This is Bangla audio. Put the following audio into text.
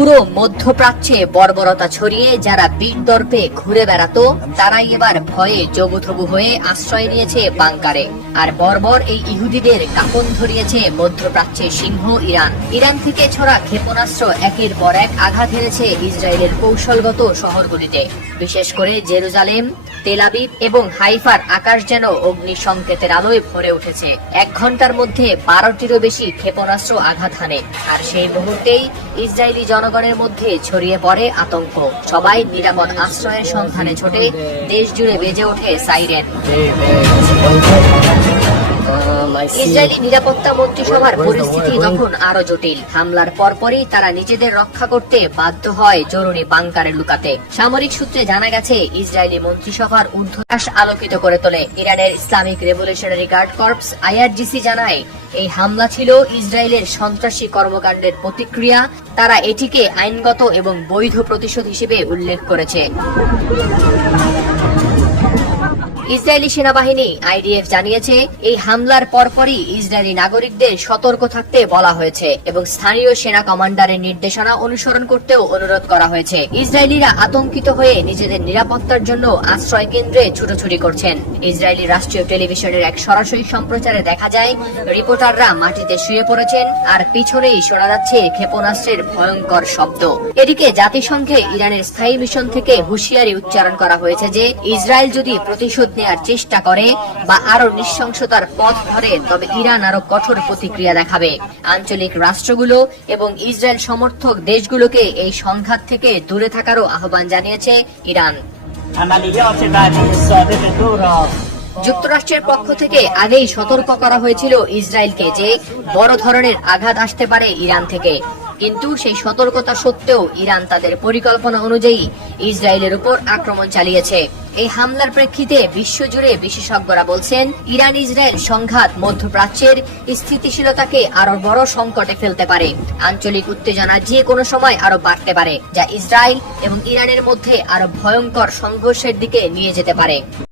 পুরো মধ্যপ্রাচ্যে বর্বরতা ছড়িয়ে যারা বীর দর্পে ঘুরে বেড়াতো তারাই এবার ভয়ে জবুথবু হয়ে আশ্রয় নিয়েছে বাংকারে। আর বর্বর এই ইহুদিদের কাপন ধরিয়েছে মধ্যপ্রাচ্যের সিংহ ইরান। ইরান থেকে ছড়া ক্ষেপণাস্ত্র একের পর এক আঘাত হেনেছে ইসরায়েলের কৌশলগত শহরগুলিতে, বিশেষ করে জেরুজালেম, তেল আবিব এবং হাইফার আকাশ যেন অগ্নি সংকেতের আলোয় ভরে উঠেছে। 1 ঘন্টার মধ্যে 12টিরও বেশি ক্ষেপণাস্ত্র আঘাত হানে। আর সেই মুহূর্তেই ইসরায়েলি জনগণের মধ্যে ছড়িয়ে পড়ে আতঙ্ক। সবাই নিরাপদ আশ্রয়ের সন্ধানে ছোটে, দেশ জুড়ে বেজে ওঠে সাইরেন। ইসরায়েলি নিরাপত্তা মন্ত্রিসভার পরিস্থিতি তখন আরো জটিল। হামলার পরপরই তারা নিজেদের রক্ষা করতে বাধ্য হয় জরুরি বাংকারে লুকাতে। সামরিক সূত্রে জানা গেছে, ইসরায়েলি মন্ত্রিসভার ঊর্ধ্বশ্বাস আলোকিত করে তোলে ইরানের Islamic revolutionary guard corps IRGC জানায়, এই হামলা ছিল ইসরায়েলের সন্ত্রাসী কর্মকাণ্ডের প্রতিক্রিয়া। তারা এটিকে আইনগত এবং বৈধ প্রতিশোধ হিসেবে উল্লেখ করেছে। ইসরায়েলি সেনাবাহিনী IDF জানিয়েছে, এই হামলার পরপরই ইসরায়েলি নাগরিকদের সতর্ক থাকতে বলা হয়েছে এবং স্থানীয় সেনা কমান্ডারের নির্দেশনা অনুসরণ করতেও অনুরোধ করা হয়েছে। ইসরায়েলিরা আতঙ্কিত হয়ে নিজেদের নিরাপত্তার জন্য আশ্রয় কেন্দ্রে ছুটোছুটি করছেন। ইসরায়েলি রাষ্ট্রীয় টেলিভিশনের এক সরাসরি সম্প্রচারে দেখা যায়, রিপোর্টাররা মাটিতে শুয়ে পড়েছেন আর পিছনেই শোনা যাচ্ছে ক্ষেপণাস্ত্রের ভয়ঙ্কর শব্দ। এদিকে জাতিসংঘে ইরানের স্থায়ী মিশন থেকে হুঁশিয়ারি উচ্চারণ করা হয়েছে যে ইসরায়েল যদি প্রতিশোধ নেওয়ার চেষ্টা করে বা আরো নৃশংসতার পথ ধরে, তবে ইরান আরো কঠোর প্রতিক্রিয়া দেখাবে। আঞ্চলিক রাষ্ট্রগুলো এবং ইসরায়েল সমর্থক দেশগুলোকে এই সংঘাত থেকে দূরে থাকারও আহ্বান জানিয়েছে ইরান। যুক্তরাষ্ট্রের পক্ষ থেকে আগেই সতর্ক করা হয়েছিল ইসরায়েলকে যে বড় ধরনের আঘাত আসতে পারে ইরান থেকে, কিন্তু সেই সতর্কতা সত্ত্বেও ইরান তাদের পরিকল্পনা অনুযায়ী ইসরায়েলের উপর আক্রমণ চালিয়েছে। এই হামলার প্রেক্ষিতে বিশ্বজুড়ে বিশেষজ্ঞরা বলছেন, ইরান ইসরায়েল সংঘাত মধ্যপ্রাচ্যের স্থিতিশীলতাকে আরো বড় সংকটে ফেলতে পারে। আঞ্চলিক উত্তেজনা যে কোনো সময় আরো বাড়তে পারে, যা ইসরায়েল এবং ইরানের মধ্যে আরো ভয়ঙ্কর সংঘর্ষের দিকে নিয়ে যেতে পারে।